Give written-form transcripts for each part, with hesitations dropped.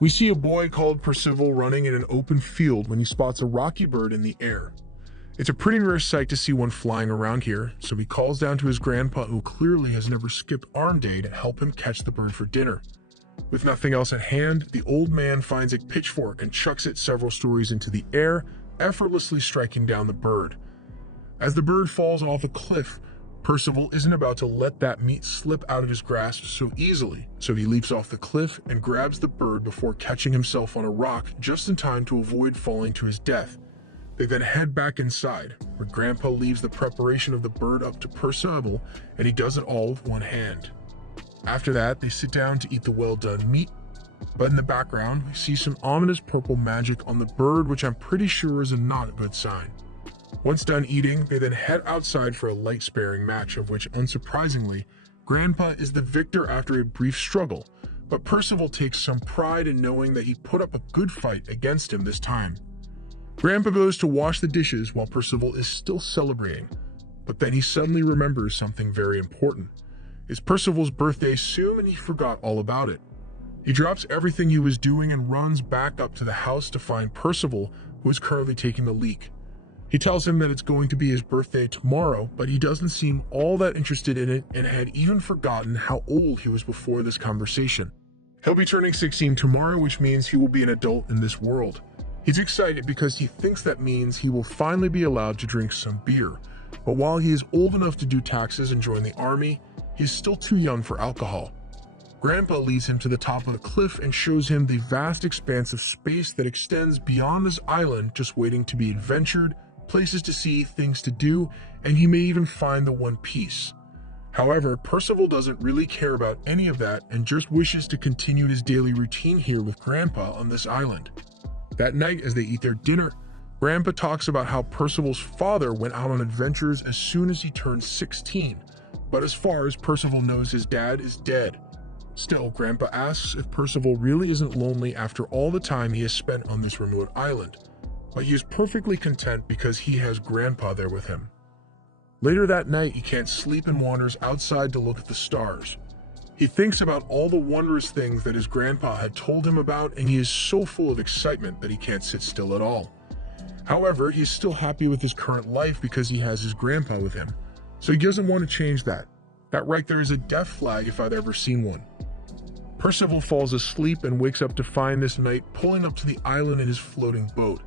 We see a boy called Percival running in an open field when he spots a rocky bird in the air. It's a pretty rare sight to see one flying around here, so he calls down to his grandpa, who clearly has never skipped arm day, to help him catch the bird for dinner. With nothing else at hand, the old man finds a pitchfork and chucks it several stories into the air, effortlessly striking down the bird. As the bird falls off a cliff, Percival isn't about to let that meat slip out of his grasp so easily, so he leaps off the cliff and grabs the bird before catching himself on a rock just in time to avoid falling to his death. They then head back inside, where Grandpa leaves the preparation of the bird up to Percival, and he does it all with one hand. After that, they sit down to eat the well-done meat, but in the background, we see some ominous purple magic on the bird, which I'm pretty sure is not a good sign. Once done eating, they then head outside for a light-sparing match, of which, unsurprisingly, Grandpa is the victor after a brief struggle, but Percival takes some pride in knowing that he put up a good fight against him this time. Grandpa goes to wash the dishes while Percival is still celebrating, but then he suddenly remembers something very important. It's Percival's birthday soon, and he forgot all about it. He drops everything he was doing and runs back up to the house to find Percival, who is currently taking a leak. He tells him that it's going to be his birthday tomorrow, but he doesn't seem all that interested in it and had even forgotten how old he was before this conversation. He'll be turning 16 tomorrow, which means he will be an adult in this world. He's excited because he thinks that means he will finally be allowed to drink some beer. But while he is old enough to do taxes and join the army, he is still too young for alcohol. Grandpa leads him to the top of the cliff and shows him the vast expanse of space that extends beyond this island, just waiting to be adventured, places to see, things to do, and he may even find the One Piece. However, Percival doesn't really care about any of that and just wishes to continue his daily routine here with Grandpa on this island. That night, as they eat their dinner, Grandpa talks about how Percival's father went out on adventures as soon as he turned 16, but as far as Percival knows, his dad is dead. Still, Grandpa asks if Percival really isn't lonely after all the time he has spent on this remote island, but he is perfectly content because he has Grandpa there with him. Later that night, he can't sleep and wanders outside to look at the stars. He thinks about all the wondrous things that his grandpa had told him about, and he is so full of excitement that he can't sit still at all. However, he's still happy with his current life because he has his grandpa with him, so he doesn't want to change that. That right there is a death flag if I'd ever seen one. Percival falls asleep and wakes up to find this knight pulling up to the island in his floating boat.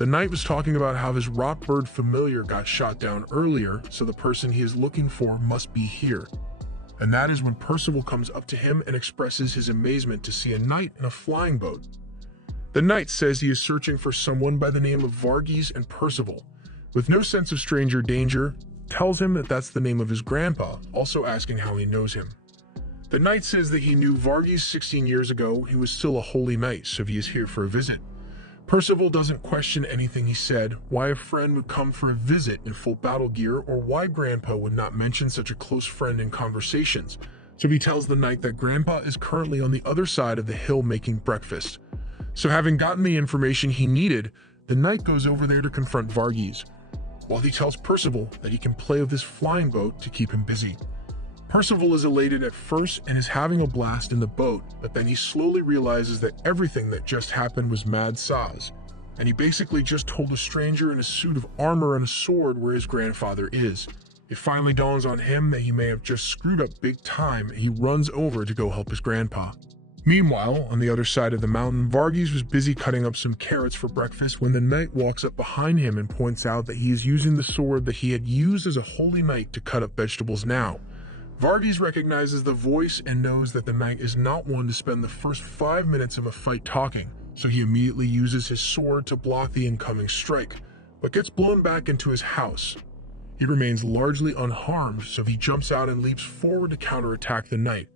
The knight was talking about how his rockbird familiar got shot down earlier, so the person he is looking for must be here. And that is when Percival comes up to him and expresses his amazement to see a knight in a flying boat. The knight says he is searching for someone by the name of Varghese, and Percival, with no sense of stranger danger, tells him that that's the name of his grandpa, also asking how he knows him. The knight says that he knew Varghese 16 years ago. He was still a holy knight, so he is here for a visit. Percival doesn't question anything he said, why a friend would come for a visit in full battle gear, or why Grandpa would not mention such a close friend in conversations, so he tells the knight that Grandpa is currently on the other side of the hill making breakfast. So having gotten the information he needed, the knight goes over there to confront Varghese, while he tells Percival that he can play with his flying boat to keep him busy. Percival is elated at first and is having a blast in the boat, but then he slowly realizes that everything that just happened was mad saz, and he basically just told a stranger in a suit of armor and a sword where his grandfather is. It finally dawns on him that he may have just screwed up big time, and he runs over to go help his grandpa. Meanwhile, on the other side of the mountain, Varghese was busy cutting up some carrots for breakfast when the knight walks up behind him and points out that he is using the sword that he had used as a holy knight to cut up vegetables now. Varghese recognizes the voice and knows that the knight is not one to spend the first 5 minutes of a fight talking, so he immediately uses his sword to block the incoming strike, but gets blown back into his house. He remains largely unharmed, so he jumps out and leaps forward to counterattack the knight.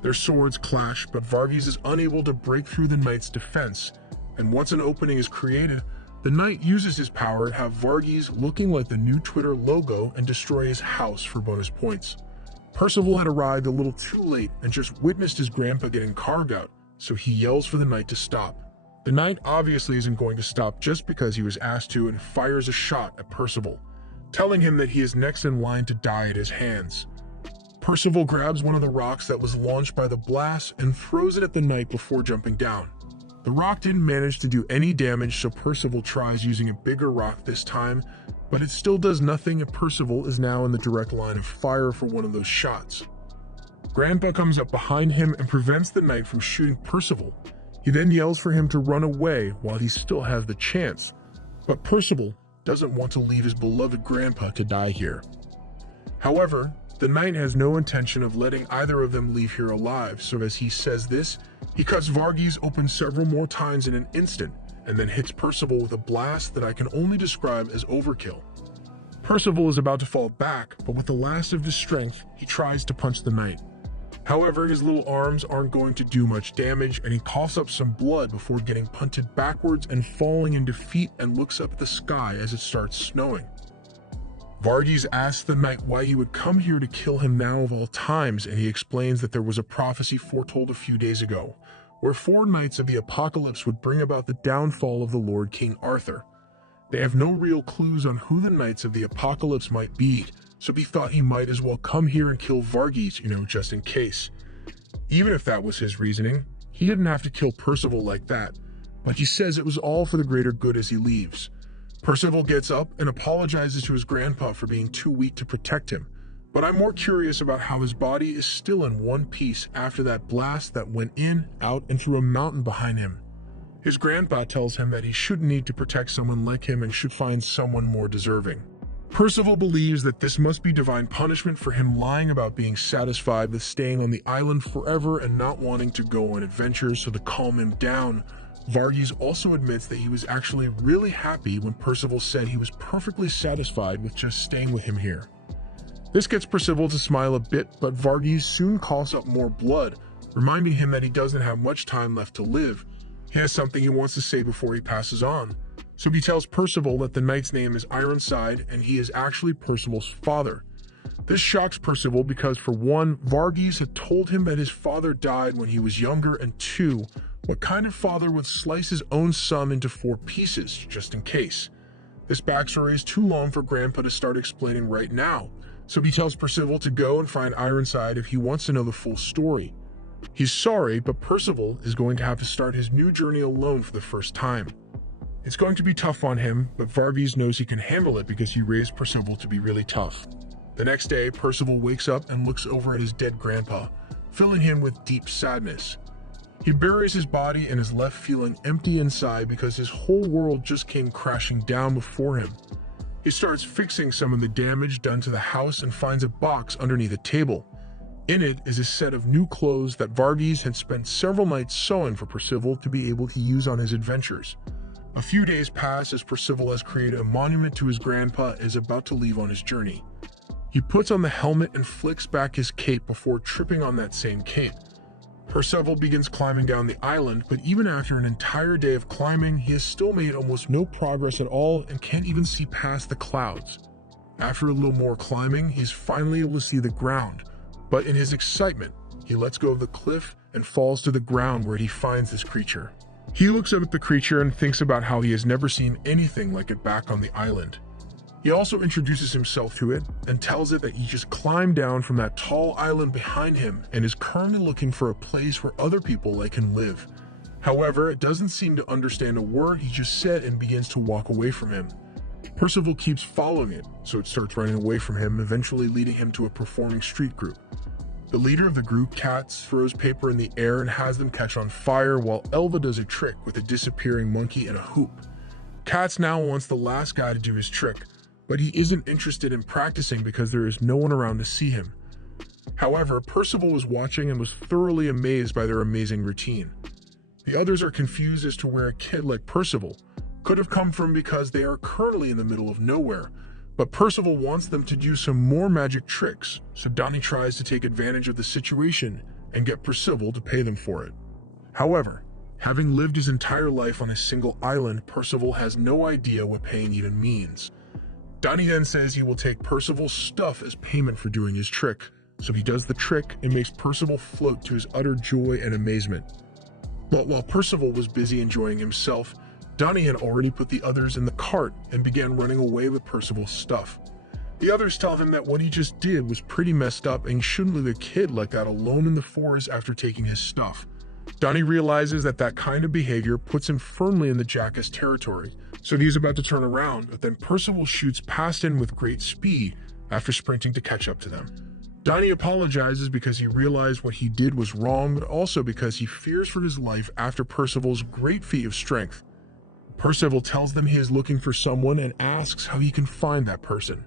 Their swords clash, but Varghese is unable to break through the knight's defense, and once an opening is created, the knight uses his power to have Varghese looking like the new Twitter logo and destroy his house for bonus points. Percival had arrived a little too late and just witnessed his grandpa getting carved out, so he yells for the knight to stop. The knight obviously isn't going to stop just because he was asked to, and fires a shot at Percival, telling him that he is next in line to die at his hands. Percival grabs one of the rocks that was launched by the blast and throws it at the knight before jumping down. The rock didn't manage to do any damage, so Percival tries using a bigger rock this time, but it still does nothing, and Percival is now in the direct line of fire for one of those shots. Grandpa comes up behind him and prevents the knight from shooting Percival. He then yells for him to run away while he still has the chance, but Percival doesn't want to leave his beloved grandpa to die here. However, the knight has no intention of letting either of them leave here alive, so as he says this, he cuts Varghese open several more times in an instant, and then hits Percival with a blast that I can only describe as overkill. Percival is about to fall back, but with the last of his strength, he tries to punch the knight. However, his little arms aren't going to do much damage, and he coughs up some blood before getting punted backwards and falling in defeat, and looks up at the sky as it starts snowing. Varghese asks the knight why he would come here to kill him now of all times, and he explains that there was a prophecy foretold a few days ago, where 4 knights of the apocalypse would bring about the downfall of the Lord King Arthur. They have no real clues on who the knights of the apocalypse might be, so he thought he might as well come here and kill Varghese, just in case. Even if that was his reasoning, he didn't have to kill Percival like that, but he says it was all for the greater good as he leaves. Percival gets up and apologizes to his grandpa for being too weak to protect him, but I'm more curious about how his body is still in one piece after that blast that went in, out, and through a mountain behind him. His grandpa tells him that he shouldn't need to protect someone like him and should find someone more deserving. Percival believes that this must be divine punishment for him lying about being satisfied with staying on the island forever and not wanting to go on adventures, so to calm him down, Varghese also admits that he was actually really happy when Percival said he was perfectly satisfied with just staying with him here. This gets Percival to smile a bit, but Varghese soon coughs up more blood, reminding him that he doesn't have much time left to live. He has something he wants to say before he passes on, so he tells Percival that the knight's name is Ironside and he is actually Percival's father. This shocks Percival because, for one, Varghese had told him that his father died when he was younger, and 2, what kind of father would slice his own son into 4 pieces, just in case? This backstory is too long for Grandpa to start explaining right now, so he tells Percival to go and find Ironside if he wants to know the full story. He's sorry, but Percival is going to have to start his new journey alone for the first time. It's going to be tough on him, but Varghese knows he can handle it because he raised Percival to be really tough. The next day, Percival wakes up and looks over at his dead grandpa, filling him with deep sadness. He buries his body and is left feeling empty inside because his whole world just came crashing down before him. He starts fixing some of the damage done to the house and finds a box underneath a table. In it is a set of new clothes that Varghese had spent several nights sewing for Percival to be able to use on his adventures. A few days pass as Percival has created a monument to his grandpa and is about to leave on his journey. He puts on the helmet and flicks back his cape before tripping on that same cape. Percival begins climbing down the island, but even after an entire day of climbing, he has still made almost no progress at all and can't even see past the clouds. After a little more climbing, he's finally able to see the ground, but in his excitement, he lets go of the cliff and falls to the ground where he finds this creature. He looks up at the creature and thinks about how he has never seen anything like it back on the island. He also introduces himself to it and tells it that he just climbed down from that tall island behind him and is currently looking for a place where other people like him live. However, it doesn't seem to understand a word he just said and begins to walk away from him. Percival keeps following it, so it starts running away from him, eventually leading him to a performing street group. The leader of the group, Katz, throws paper in the air and has them catch on fire, while Elva does a trick with a disappearing monkey and a hoop. Katz now wants the last guy to do his trick, but he isn't interested in practicing because there is no one around to see him. However, Percival was watching and was thoroughly amazed by their amazing routine. The others are confused as to where a kid like Percival could have come from because they are currently in the middle of nowhere, but Percival wants them to do some more magic tricks, so Donnie tries to take advantage of the situation and get Percival to pay them for it. However, having lived his entire life on a single island, Percival has no idea what paying even means. Donnie then says he will take Percival's stuff as payment for doing his trick, so he does the trick and makes Percival float to his utter joy and amazement. But while Percival was busy enjoying himself, Donnie had already put the others in the cart and began running away with Percival's stuff. The others tell him that what he just did was pretty messed up and he shouldn't leave a kid like that alone in the forest after taking his stuff. Donnie realizes that that kind of behavior puts him firmly in the Jackass territory, so he's about to turn around, but then Percival shoots past him with great speed after sprinting to catch up to them. Donnie apologizes because he realized what he did was wrong, but also because he fears for his life after Percival's great feat of strength. Percival tells them he is looking for someone and asks how he can find that person.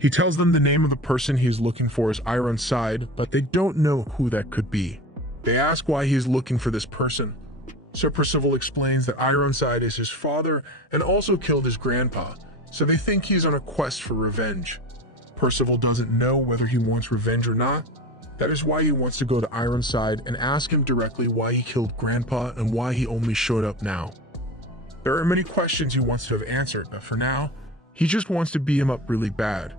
He tells them the name of the person he is looking for is Ironside, but they don't know who that could be. They ask why he is looking for this person. So Percival explains that Ironside is his father and also killed his grandpa, so they think he's on a quest for revenge. Percival doesn't know whether he wants revenge or not. That is why he wants to go to Ironside and ask him directly why he killed grandpa and why he only showed up now. There are many questions he wants to have answered, but for now, he just wants to beat him up really bad.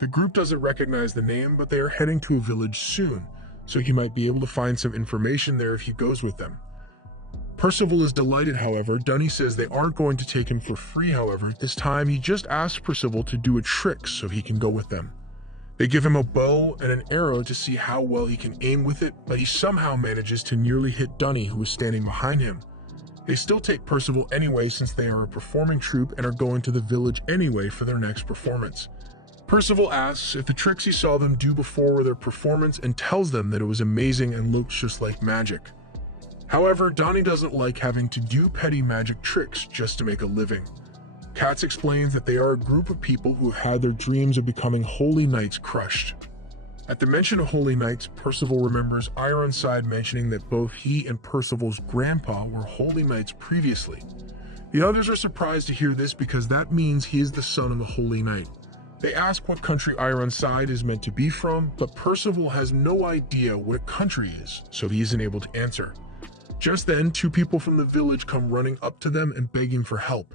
The group doesn't recognize the name, but they are heading to a village soon, so he might be able to find some information there if he goes with them. Percival is delighted, however. Donnie says they aren't going to take him for free, however. This time, he just asks Percival to do a trick so he can go with them. They give him a bow and an arrow to see how well he can aim with it, but he somehow manages to nearly hit Donnie, who is standing behind him. They still take Percival anyway since they are a performing troupe and are going to the village anyway for their next performance. Percival asks if the tricks he saw them do before were their performance and tells them that it was amazing and looked just like magic. However, Donnie doesn't like having to do petty magic tricks just to make a living. Katz explains that they are a group of people who have had their dreams of becoming holy knights crushed. At the mention of holy knights, Percival remembers Ironside mentioning that both he and Percival's grandpa were holy knights previously. The others are surprised to hear this because that means he is the son of a holy knight. They ask what country Ironside is meant to be from, but Percival has no idea what a country is, so he isn't able to answer. Just then, two people from the village come running up to them and begging for help.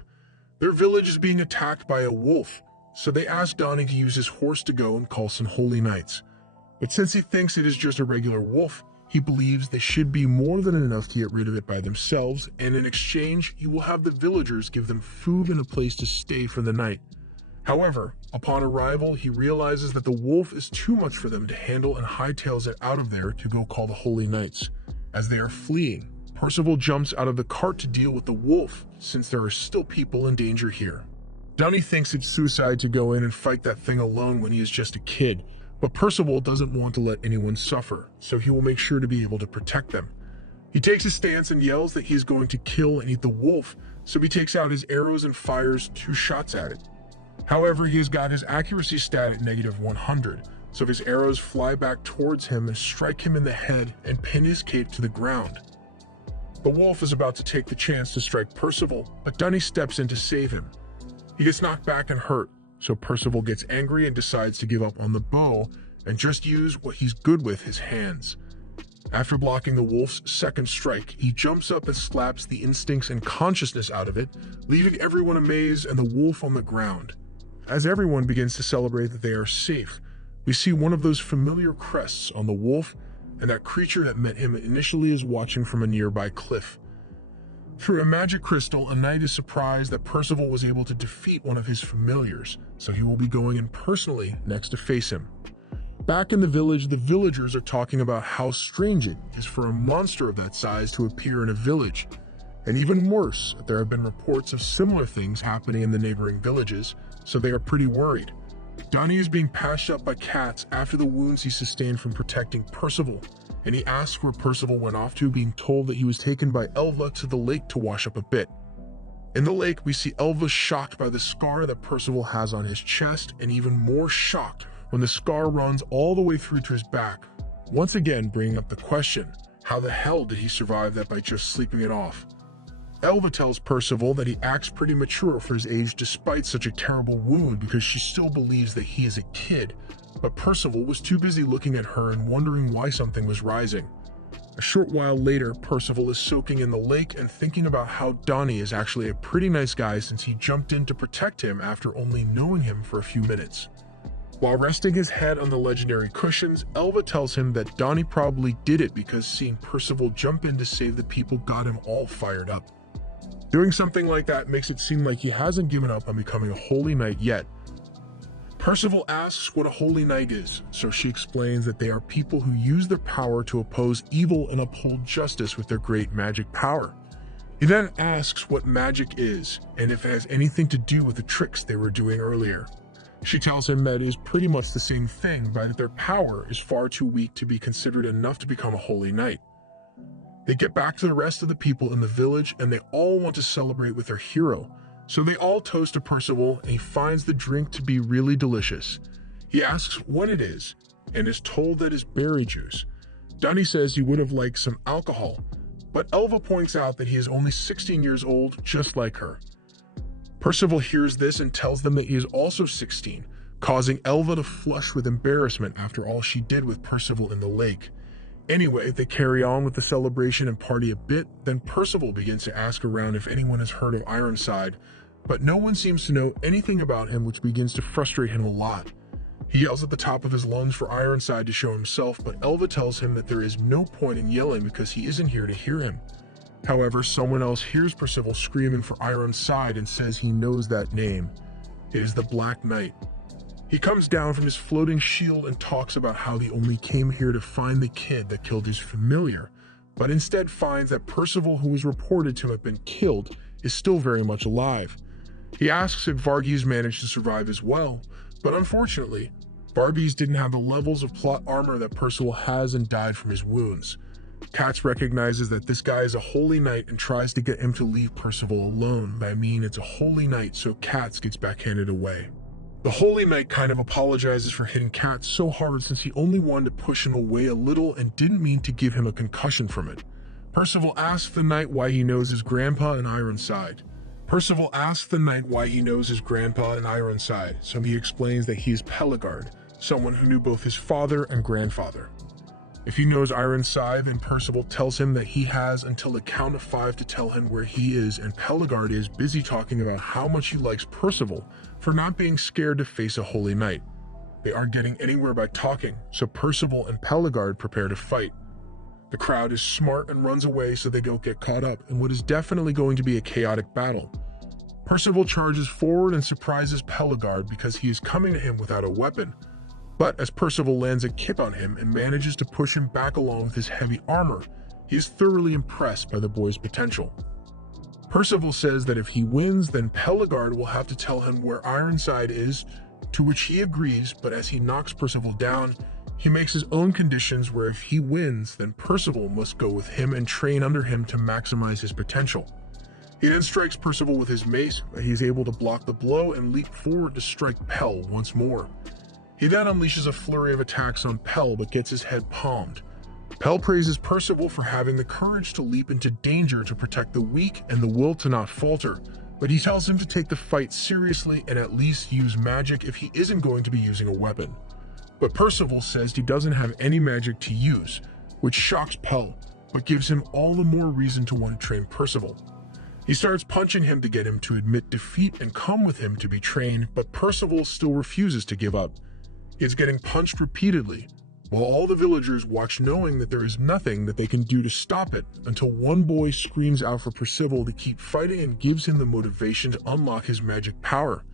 Their village is being attacked by a wolf, so they ask Donnie to use his horse to go and call some holy knights. But since he thinks it is just a regular wolf, he believes they should be more than enough to get rid of it by themselves, and in exchange, he will have the villagers give them food and a place to stay for the night. However, upon arrival, he realizes that the wolf is too much for them to handle and hightails it out of there to go call the holy knights. As they are fleeing, Percival jumps out of the cart to deal with the wolf, since there are still people in danger here. Donnie thinks it's suicide to go in and fight that thing alone when he is just a kid, but Percival doesn't want to let anyone suffer, so he will make sure to be able to protect them. He takes a stance and yells that he is going to kill and eat the wolf, so he takes out his arrows and fires 2 shots at it. However, he has got his accuracy stat at -100, so his arrows fly back towards him and strike him in the head and pin his cape to the ground. The wolf is about to take the chance to strike Percival, but Donnie steps in to save him. He gets knocked back and hurt, so Percival gets angry and decides to give up on the bow and just use what he's good with, his hands. After blocking the wolf's second strike, he jumps up and slaps the instincts and consciousness out of it, leaving everyone amazed and the wolf on the ground. As everyone begins to celebrate that they are safe, we see one of those familiar crests on the wolf, and that creature that met him initially is watching from a nearby cliff. Through a magic crystal, a knight is surprised that Percival was able to defeat one of his familiars, so he will be going in personally next to face him. Back in the village, the villagers are talking about how strange it is for a monster of that size to appear in a village. And even worse, there have been reports of similar things happening in the neighboring villages, so they are pretty worried. Donnie is being patched up by Katz after the wounds he sustained from protecting Percival, and he asks where Percival went off to, being told that he was taken by Elva to the lake to wash up a bit. In the lake, we see Elva shocked by the scar that Percival has on his chest, and even more shocked when the scar runs all the way through to his back, once again bringing up the question, how the hell did he survive that by just sleeping it off? Elva tells Percival that he acts pretty mature for his age despite such a terrible wound because she still believes that he is a kid, but Percival was too busy looking at her and wondering why something was rising. A short while later, Percival is soaking in the lake and thinking about how Donnie is actually a pretty nice guy since he jumped in to protect him after only knowing him for a few minutes. While resting his head on the legendary cushions, Elva tells him that Donnie probably did it because seeing Percival jump in to save the people got him all fired up. Doing something like that makes it seem like he hasn't given up on becoming a holy knight yet. Percival asks what a holy knight is, so she explains that they are people who use their power to oppose evil and uphold justice with their great magic power. He then asks what magic is, and if it has anything to do with the tricks they were doing earlier. She tells him that it is pretty much the same thing, but that their power is far too weak to be considered enough to become a holy knight. They get back to the rest of the people in the village, and they all want to celebrate with their hero. So they all toast to Percival, and he finds the drink to be really delicious. He asks what it is, and is told that it's berry juice. Dunny says he would have liked some alcohol, but Elva points out that he is only 16 years old, just like her. Percival hears this and tells them that he is also 16, causing Elva to flush with embarrassment after all she did with Percival in the lake. Anyway, they carry on with the celebration and party a bit, then Percival begins to ask around if anyone has heard of Ironside, but no one seems to know anything about him, which begins to frustrate him a lot. He yells at the top of his lungs for Ironside to show himself, but Elva tells him that there is no point in yelling because he isn't here to hear him. However, someone else hears Percival screaming for Ironside and says he knows that name. It is the Black Knight. He comes down from his floating shield and talks about how he only came here to find the kid that killed his familiar, but instead finds that Percival, who was reported to have been killed, is still very much alive. He asks if Varghese managed to survive as well, but unfortunately, Varghese didn't have the levels of plot armor that Percival has and died from his wounds. Katz recognizes that this guy is a holy knight and tries to get him to leave Percival alone. I mean, it's a holy knight, so Katz gets backhanded away. The holy knight kind of apologizes for hitting Katz so hard since he only wanted to push him away a little and didn't mean to give him a concussion from it. Percival asks the knight why he knows his grandpa and Ironside. So he explains that he is Pelegard, someone who knew both his father and grandfather. If he knows Ironside, then Percival tells him that he has until the count of 5 to tell him where he is, and Pelegard is busy talking about how much he likes Percival for not being scared to face a holy knight. They aren't getting anywhere by talking, so Percival and Pelegard prepare to fight. The crowd is smart and runs away so they don't get caught up in what is definitely going to be a chaotic battle. Percival charges forward and surprises Pelegard because he is coming to him without a weapon. But as Percival lands a kick on him and manages to push him back along with his heavy armor, he is thoroughly impressed by the boy's potential. Percival says that if he wins, then Pelegard will have to tell him where Ironside is, to which he agrees, but as he knocks Percival down, he makes his own conditions where if he wins, then Percival must go with him and train under him to maximize his potential. He then strikes Percival with his mace, but he is able to block the blow and leap forward to strike Pell once more. He then unleashes a flurry of attacks on Pell but gets his head palmed. Pell praises Percival for having the courage to leap into danger to protect the weak and the will to not falter, but he tells him to take the fight seriously and at least use magic if he isn't going to be using a weapon. But Percival says he doesn't have any magic to use, which shocks Pell, but gives him all the more reason to want to train Percival. He starts punching him to get him to admit defeat and come with him to be trained, but Percival still refuses to give up. He is getting punched repeatedly, while all the villagers watch knowing that there is nothing that they can do to stop it, until one boy screams out for Percival to keep fighting and gives him the motivation to unlock his magic power.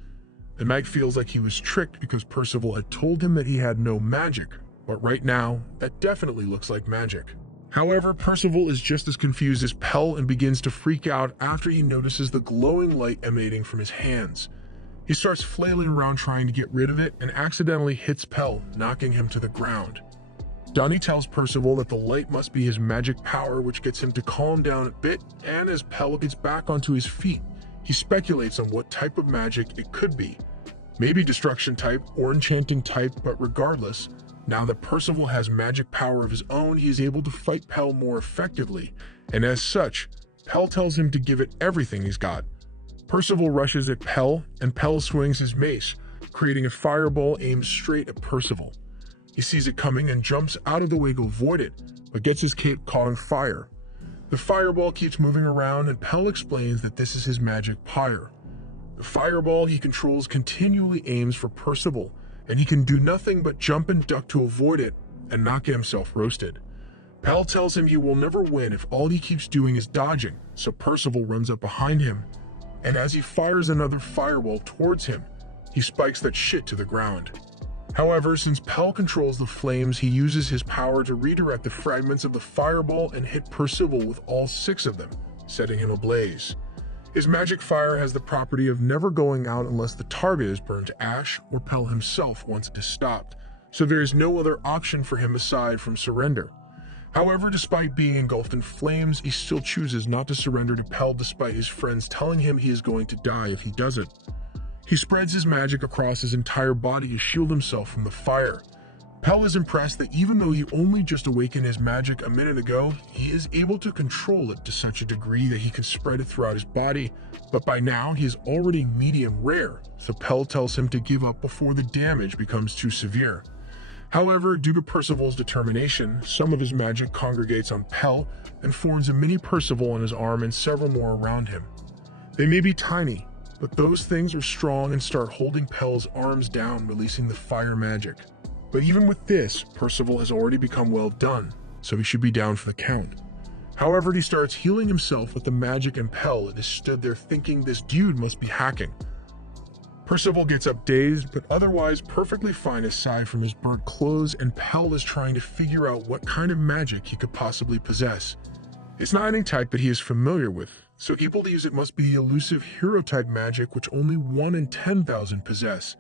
The mag feels like he was tricked because Percival had told him that he had no magic, but right now, that definitely looks like magic. However, Percival is just as confused as Pell and begins to freak out after he notices the glowing light emanating from his hands. He starts flailing around trying to get rid of it and accidentally hits Pell, knocking him to the ground. Dunny tells Percival that the light must be his magic power, which gets him to calm down a bit, and as Pell gets back onto his feet, he speculates on what type of magic it could be. Maybe destruction type or enchanting type, but regardless, now that Percival has magic power of his own, he is able to fight Pell more effectively, and as such, Pell tells him to give it everything he's got. Percival rushes at Pell, and Pell swings his mace, creating a fireball aimed straight at Percival. He sees it coming and jumps out of the way to avoid it, but gets his cape caught on fire. The fireball keeps moving around, and Pell explains that this is his magic pyre. The fireball he controls continually aims for Percival, and he can do nothing but jump and duck to avoid it and not get himself roasted. Pell tells him he will never win if all he keeps doing is dodging, so Percival runs up behind him, and as he fires another fireball towards him, he spikes that shit to the ground. However, since Pell controls the flames, he uses his power to redirect the fragments of the fireball and hit Percival with all 6 of them, setting him ablaze. His magic fire has the property of never going out unless the target is burned to ash or Pell himself wants it stopped, so there is no other option for him aside from surrender. However, despite being engulfed in flames, he still chooses not to surrender to Pell despite his friends telling him he is going to die if he doesn't. He spreads his magic across his entire body to shield himself from the fire. Pell is impressed that even though he only just awakened his magic a minute ago, he is able to control it to such a degree that he can spread it throughout his body, but by now he is already medium rare, so Pell tells him to give up before the damage becomes too severe. However, due to Percival's determination, some of his magic congregates on Pell and forms a mini Percival on his arm and several more around him. They may be tiny, but those things are strong and start holding Pell's arms down, releasing the fire magic. But even with this, Percival has already become well done, so he should be down for the count. However, he starts healing himself with the magic and Pell and is stood there thinking this dude must be hacking. Percival gets up dazed, but otherwise perfectly fine aside from his burnt clothes, and Pell is trying to figure out what kind of magic he could possibly possess. It's not any type that he is familiar with, so he believes it must be the elusive hero-type magic which only 1 in 10,000 possess.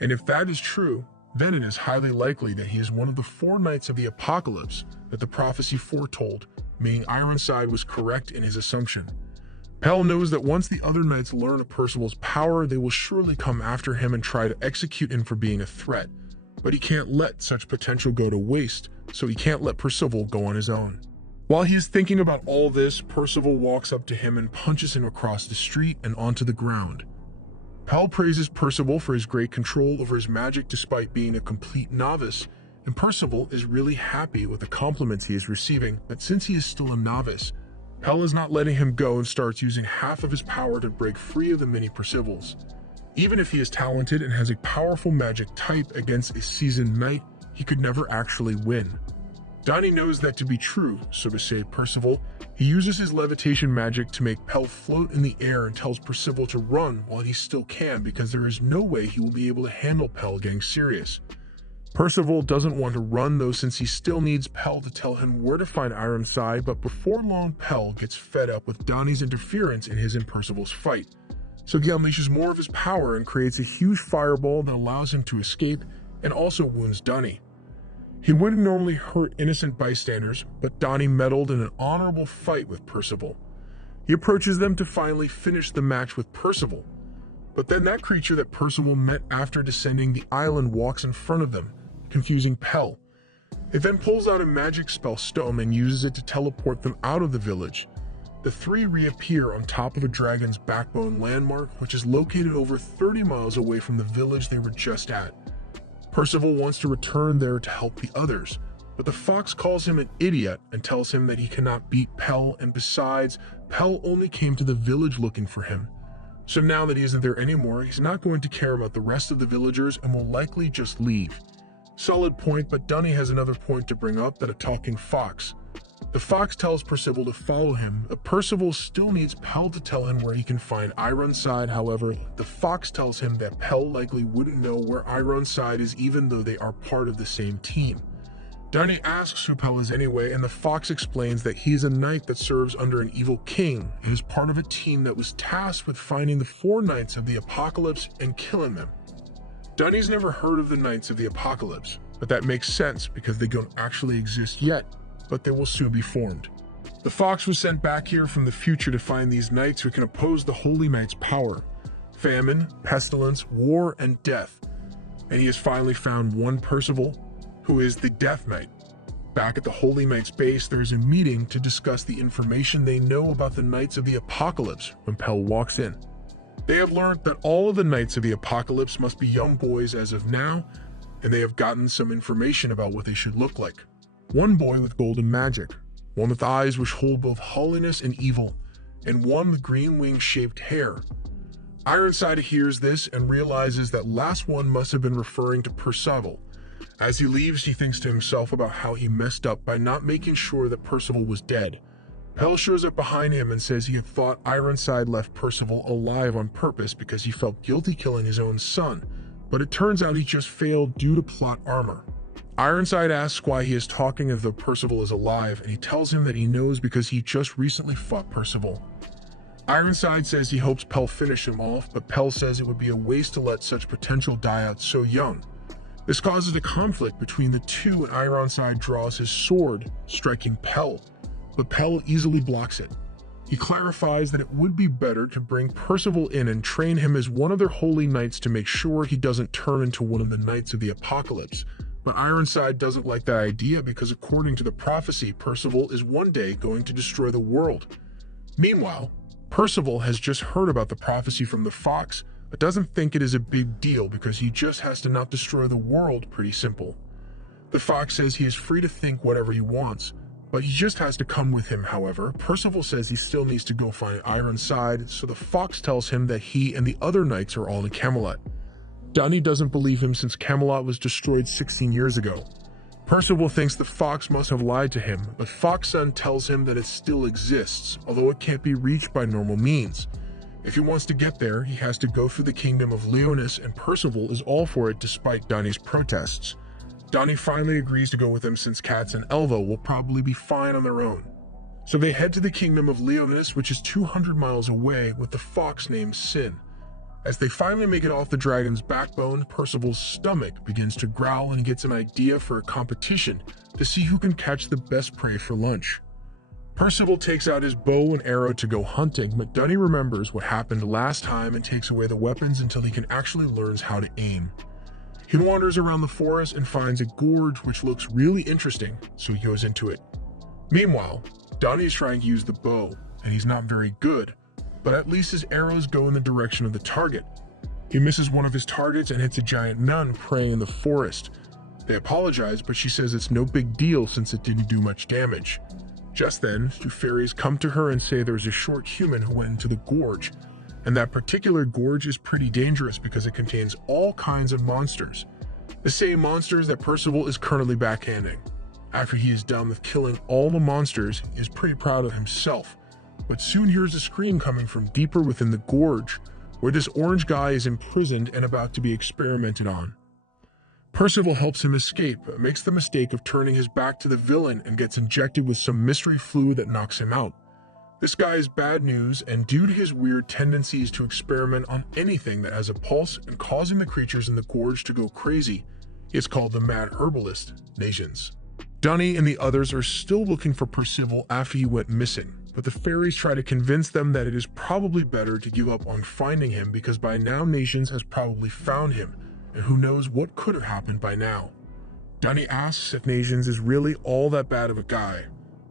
And if that is true, then it is highly likely that he is one of the 4 Knights of the Apocalypse that the prophecy foretold, meaning Ironside was correct in his assumption. Pell knows that once the other knights learn of Percival's power, they will surely come after him and try to execute him for being a threat, but he can't let such potential go to waste, so he can't let Percival go on his own. While he is thinking about all this, Percival walks up to him and punches him across the street and onto the ground. Pell praises Percival for his great control over his magic despite being a complete novice, and Percival is really happy with the compliments he is receiving, that since he is still a novice, Pell is not letting him go and starts using half of his power to break free of the mini Percivals. Even if he is talented and has a powerful magic type against a seasoned knight, he could never actually win. Donnie knows that to be true, so to save Percival, he uses his levitation magic to make Pell float in the air and tells Percival to run while he still can because there is no way he will be able to handle Pell getting serious. Percival doesn't want to run though since he still needs Pell to tell him where to find Ironside, but before long Pell gets fed up with Donnie's interference in his and Percival's fight. So he unleashes more of his power and creates a huge fireball that allows him to escape and also wounds Donnie. He wouldn't normally hurt innocent bystanders, but Donnie meddled in an honorable fight with Percival. He approaches them to finally finish the match with Percival, but then that creature that Percival met after descending the island walks in front of them, confusing Pell. It then pulls out a magic spell stone and uses it to teleport them out of the village. The 3 reappear on top of a dragon's backbone landmark, which is located over 30 miles away from the village they were just at. Percival wants to return there to help the others, but the fox calls him an idiot and tells him that he cannot beat Pell, and besides, Pell only came to the village looking for him. So now that he isn't there anymore, he's not going to care about the rest of the villagers and will likely just leave. Solid point, but Donnie has another point to bring up, that a talking fox. The fox tells Percival to follow him, but Percival still needs Pell to tell him where he can find Ironside. However, the fox tells him that Pell likely wouldn't know where Ironside is even though they are part of the same team. Donnie asks who Pell is anyway, and the fox explains that he is a knight that serves under an evil king and is part of a team that was tasked with finding the 4 Knights of the Apocalypse and killing them. Donnie's never heard of the Knights of the Apocalypse, but that makes sense because they don't actually exist yet, but they will soon be formed. The fox was sent back here from the future to find these knights who can oppose the Holy Knight's power, famine, pestilence, war, and death. And he has finally found one Percival, who is the Death Knight. Back at the Holy Knight's base, there is a meeting to discuss the information they know about the Knights of the Apocalypse when Pell walks in. They have learned that all of the Knights of the Apocalypse must be young boys as of now, and they have gotten some information about what they should look like. One boy with golden magic, one with eyes which hold both holiness and evil, and one with green wing-shaped hair. Ironside hears this and realizes that last one must have been referring to Percival. As he leaves, he thinks to himself about how he messed up by not making sure that Percival was dead. Pell shows up behind him and says he had thought Ironside left Percival alive on purpose because he felt guilty killing his own son, but it turns out he just failed due to plot armor. Ironside asks why he is talking as though Percival is alive, and he tells him that he knows because he just recently fought Percival. Ironside says he hopes Pell finish him off, but Pell says it would be a waste to let such potential die out so young. This causes a conflict between the two, and Ironside draws his sword, striking Pell, but Pell easily blocks it. He clarifies that it would be better to bring Percival in and train him as one of their holy knights to make sure he doesn't turn into one of the Knights of the Apocalypse. But Ironside doesn't like that idea because according to the prophecy, Percival is one day going to destroy the world. Meanwhile, Percival has just heard about the prophecy from the fox, but doesn't think it is a big deal because he just has to not destroy the world, pretty simple. The fox says he is free to think whatever he wants, but he just has to come with him. However, Percival says he still needs to go find Ironside, so the fox tells him that he and the other knights are all in Camelot. Dunny doesn't believe him since Camelot was destroyed 16 years ago. Percival thinks the fox must have lied to him, but Foxson tells him that it still exists, although it can't be reached by normal means. If he wants to get there, he has to go through the kingdom of Leonis, and Percival is all for it despite Donnie's protests. Donnie finally agrees to go with him since Katz and Elva will probably be fine on their own. So they head to the kingdom of Leonis, which is 200 miles away, with the fox named Sin. As they finally make it off the dragon's backbone, Percival's stomach begins to growl and he gets an idea for a competition to see who can catch the best prey for lunch. Percival takes out his bow and arrow to go hunting, but Dunny remembers what happened last time and takes away the weapons until he can actually learn how to aim. He wanders around the forest and finds a gorge which looks really interesting, so he goes into it. Meanwhile, Dunny is trying to use the bow, and he's not very good, but at least his arrows go in the direction of the target. He misses one of his targets and hits a giant nun praying in the forest. They apologize, but she says it's no big deal since it didn't do much damage. Just then, two fairies come to her and say there's a short human who went into the gorge, and that particular gorge is pretty dangerous because it contains all kinds of monsters. The same monsters that Percival is currently backhanding. After he is done with killing all the monsters, he is pretty proud of himself, but soon hears a scream coming from deeper within the gorge, where this orange guy is imprisoned and about to be experimented on. Percival helps him escape, but makes the mistake of turning his back to the villain and gets injected with some mystery fluid that knocks him out. This guy is bad news, and due to his weird tendencies to experiment on anything that has a pulse and causing the creatures in the gorge to go crazy, he is called the Mad Herbalist, Nations. Dunny and the others are still looking for Percival after he went missing, but the fairies try to convince them that it is probably better to give up on finding him because by now Nations has probably found him, and who knows what could have happened by now. Dunny asks if Nations is really all that bad of a guy,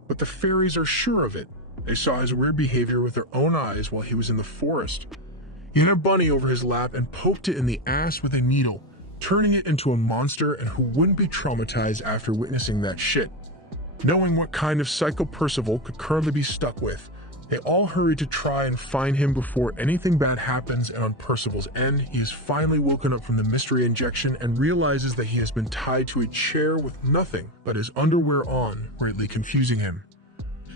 but the fairies are sure of it. They saw his weird behavior with their own eyes while he was in the forest. He had a bunny over his lap and poked it in the ass with a needle, turning it into a monster, and who wouldn't be traumatized after witnessing that shit. Knowing what kind of psycho Percival could currently be stuck with, they all hurry to try and find him before anything bad happens, and on Percival's end, he is finally woken up from the mystery injection and realizes that he has been tied to a chair with nothing but his underwear on, greatly confusing him.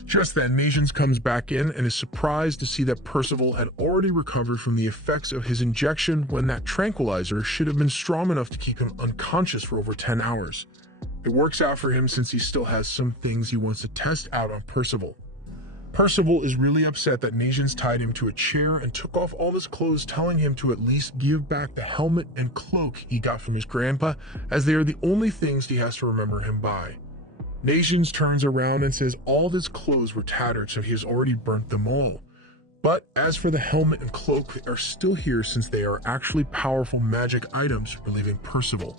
Just then, Nations comes back in and is surprised to see that Percival had already recovered from the effects of his injection when that tranquilizer should have been strong enough to keep him unconscious for over 10 hours. It works out for him since he still has some things he wants to test out on Percival. Percival is really upset that Nations tied him to a chair and took off all his clothes, telling him to at least give back the helmet and cloak he got from his grandpa, as they are the only things he has to remember him by. Nations turns around and says all his clothes were tattered, so he has already burnt them all. But as for the helmet and cloak, they are still here since they are actually powerful magic items, relieving Percival.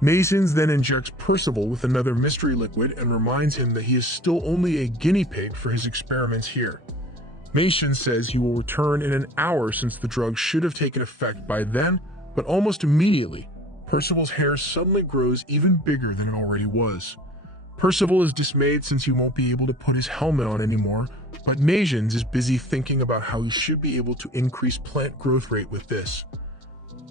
Nations then injects Percival with another mystery liquid and reminds him that he is still only a guinea pig for his experiments here. Nations says he will return in an hour since the drug should have taken effect by then, but almost immediately, Percival's hair suddenly grows even bigger than it already was. Percival is dismayed since he won't be able to put his helmet on anymore, but Nations is busy thinking about how he should be able to increase plant growth rate with this.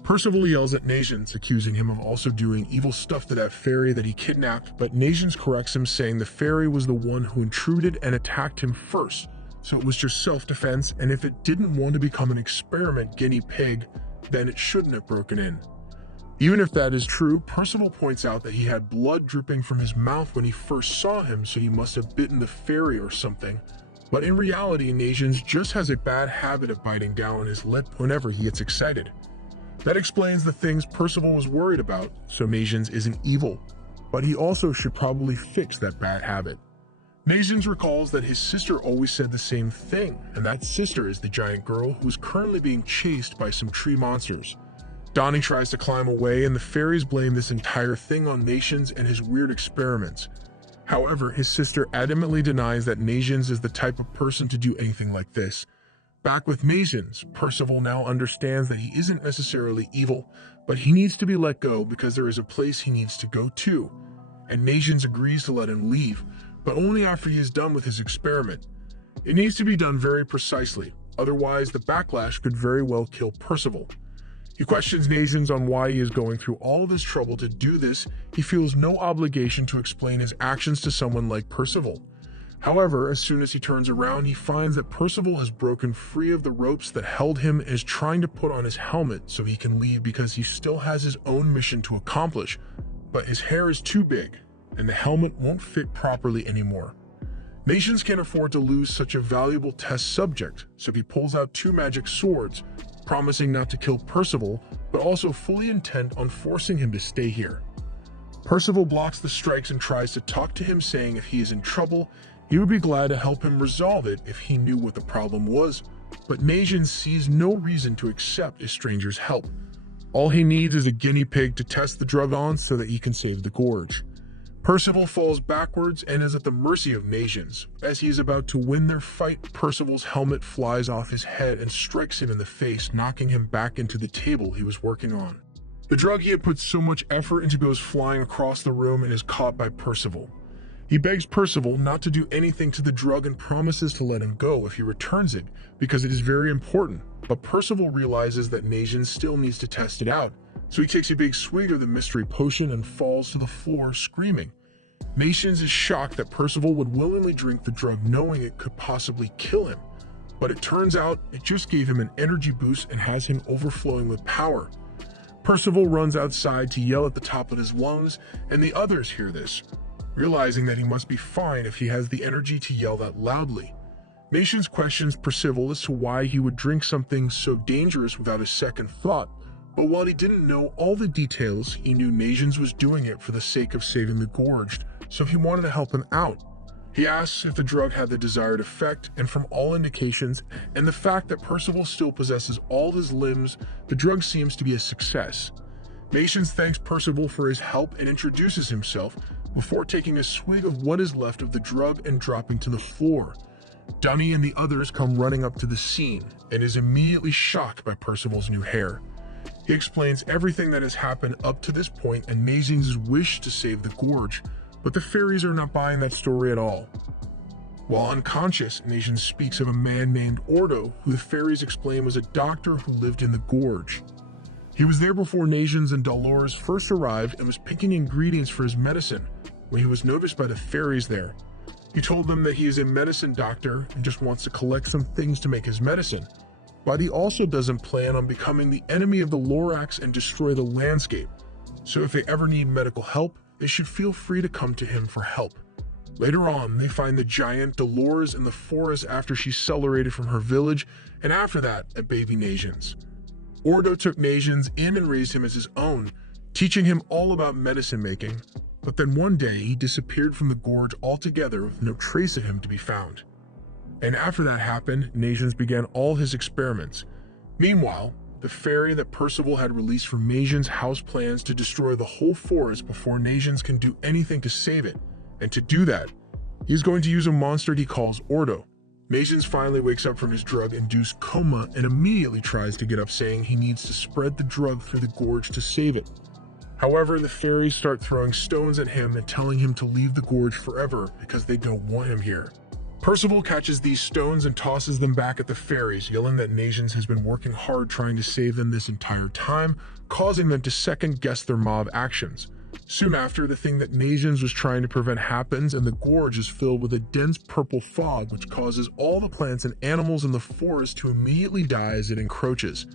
Percival yells at Nations, accusing him of also doing evil stuff to that fairy that he kidnapped, but Nations corrects him, saying the fairy was the one who intruded and attacked him first, so it was just self-defense, and if it didn't want to become an experiment guinea pig, then it shouldn't have broken in. Even if that is true, Percival points out that he had blood dripping from his mouth when he first saw him, so he must have bitten the fairy or something. But in reality, Nations just has a bad habit of biting down on his lip whenever he gets excited. That explains the things Percival was worried about, so Nations isn't evil, but he also should probably fix that bad habit. Nations recalls that his sister always said the same thing, and that sister is the giant girl who is currently being chased by some tree monsters. Donnie tries to climb away, and the fairies blame this entire thing on Nations and his weird experiments. However, his sister adamantly denies that Nations is the type of person to do anything like this. Back with Nations, Percival now understands that he isn't necessarily evil, but he needs to be let go because there is a place he needs to go to, and Nations agrees to let him leave, but only after he is done with his experiment. It needs to be done very precisely, otherwise the backlash could very well kill Percival. He questions Nations on why he is going through all of this trouble to do this. He feels no obligation to explain his actions to someone like Percival. However, as soon as he turns around, he finds that Percival has broken free of the ropes that held him and is trying to put on his helmet so he can leave because he still has his own mission to accomplish, but his hair is too big, and the helmet won't fit properly anymore. Nations can't afford to lose such a valuable test subject, so he pulls out 2 magic swords, promising not to kill Percival, but also fully intent on forcing him to stay here. Percival blocks the strikes and tries to talk to him, saying if he is in trouble, he would be glad to help him resolve it if he knew what the problem was, but Nations sees no reason to accept a stranger's help. All he needs is a guinea pig to test the drug on so that he can save the gorge. Percival falls backwards and is at the mercy of Nations. As he is about to win their fight, Percival's helmet flies off his head and strikes him in the face, knocking him back into the table he was working on. The drug he had put so much effort into goes flying across the room and is caught by Percival. He begs Percival not to do anything to the drug and promises to let him go if he returns it, because it is very important, but Percival realizes that Nations still needs to test it out, so he takes a big swig of the mystery potion and falls to the floor screaming. Nations is shocked that Percival would willingly drink the drug knowing it could possibly kill him, but it turns out it just gave him an energy boost and has him overflowing with power. Percival runs outside to yell at the top of his lungs, and the others hear this, realizing that he must be fine if he has the energy to yell that loudly. Nations questions Percival as to why he would drink something so dangerous without a second thought, but while he didn't know all the details, he knew Nations was doing it for the sake of saving the gorged, so he wanted to help him out. He asks if the drug had the desired effect, and from all indications, and the fact that Percival still possesses all his limbs, the drug seems to be a success. Nations thanks Percival for his help and introduces himself, before taking a swig of what is left of the drug and dropping to the floor. Dunny and the others come running up to the scene, and is immediately shocked by Percival's new hair. He explains everything that has happened up to this point and Nations' wish to save the gorge, but the fairies are not buying that story at all. While unconscious, Nations speaks of a man named Ordo, who the fairies explain was a doctor who lived in the gorge. He was there before Nations and Dolores first arrived and was picking ingredients for his medicine when he was noticed by the fairies there. He told them that he is a medicine doctor and just wants to collect some things to make his medicine, but he also doesn't plan on becoming the enemy of the Lorax and destroy the landscape. So if they ever need medical help, they should feel free to come to him for help. Later on, they find the giant Dolores in the forest after she accelerated from her village, and after that, a baby Nations. Ordo took Nations in and raised him as his own, teaching him all about medicine making, but then one day he disappeared from the gorge altogether with no trace of him to be found. And after that happened, Nations began all his experiments. Meanwhile, the fairy that Percival had released from Nations' house plans to destroy the whole forest before Nations can do anything to save it, and to do that, he is going to use a monster he calls Ordo. Nations finally wakes up from his drug-induced coma and immediately tries to get up, saying he needs to spread the drug through the gorge to save it. However, the fairies start throwing stones at him and telling him to leave the gorge forever because they don't want him here. Percival catches these stones and tosses them back at the fairies, yelling that Nations has been working hard trying to save them this entire time, causing them to second-guess their mob actions. Soon after, the thing that Nations was trying to prevent happens, and the gorge is filled with a dense purple fog which causes all the plants and animals in the forest to immediately die as it encroaches.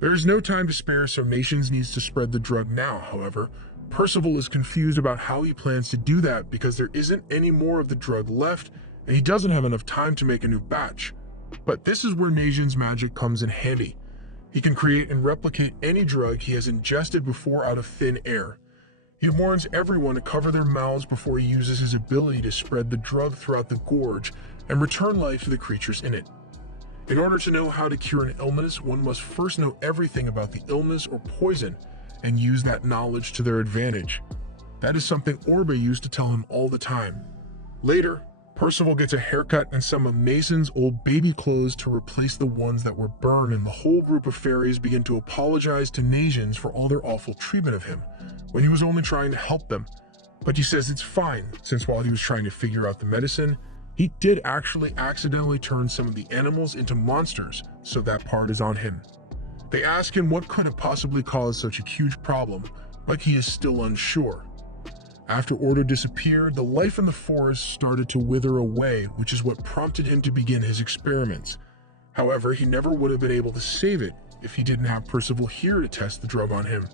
There is no time to spare, so Nations needs to spread the drug now. However, Percival is confused about how he plans to do that because there isn't any more of the drug left, and he doesn't have enough time to make a new batch. But this is where Nations' magic comes in handy. He can create and replicate any drug he has ingested before out of thin air. He warns everyone to cover their mouths before he uses his ability to spread the drug throughout the gorge and return life to the creatures in it. In order to know how to cure an illness, one must first know everything about the illness or poison and use that knowledge to their advantage. That is something Orbe used to tell him all the time. Later, Percival gets a haircut and some of Mason's old baby clothes to replace the ones that were burned, and the whole group of fairies begin to apologize to Nations for all their awful treatment of him, when he was only trying to help them. But he says it's fine, since while he was trying to figure out the medicine, he did actually accidentally turn some of the animals into monsters, so that part is on him. They ask him what could have possibly caused such a huge problem, but he is still unsure. After Ordo disappeared, the life in the forest started to wither away, which is what prompted him to begin his experiments. However, he never would have been able to save it if he didn't have Percival here to test the drug on him.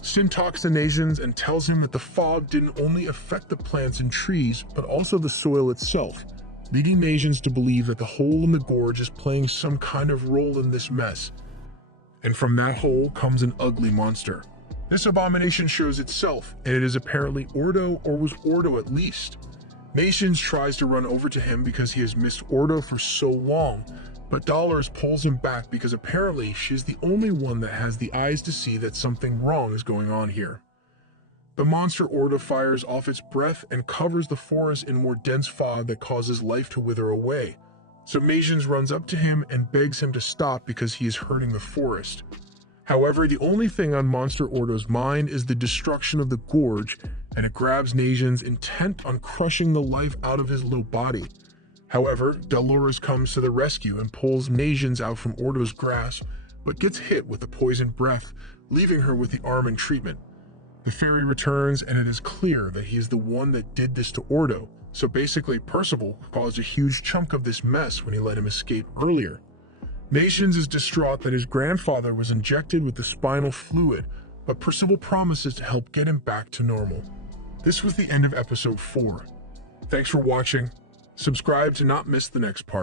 Sin talks to Nations and tells him that the fog didn't only affect the plants and trees, but also the soil itself, leading Nations to believe that the hole in the gorge is playing some kind of role in this mess. And from that hole comes an ugly monster. This abomination shows itself, and it is apparently Ordo, or was Ordo at least. Nations tries to run over to him because he has missed Ordo for so long, but Dollars pulls him back because apparently she's the only one that has the eyes to see that something wrong is going on here. The monster Ordo fires off its breath and covers the forest in more dense fog that causes life to wither away. So Nations runs up to him and begs him to stop because he is hurting the forest. However, the only thing on Monster Ordo's mind is the destruction of the gorge, and it grabs Nations, intent on crushing the life out of his little body. However, Dolores comes to the rescue and pulls Nations out from Ordo's grasp, but gets hit with the poisoned breath, leaving her with the arm in treatment. The fairy returns, and it is clear that he is the one that did this to Ordo, so basically Percival caused a huge chunk of this mess when he let him escape earlier. Nations is distraught that his grandfather was injected with the spinal fluid, but Percival promises to help get him back to normal. This was the end of episode 4. Thanks for watching. Subscribe to not miss the next part.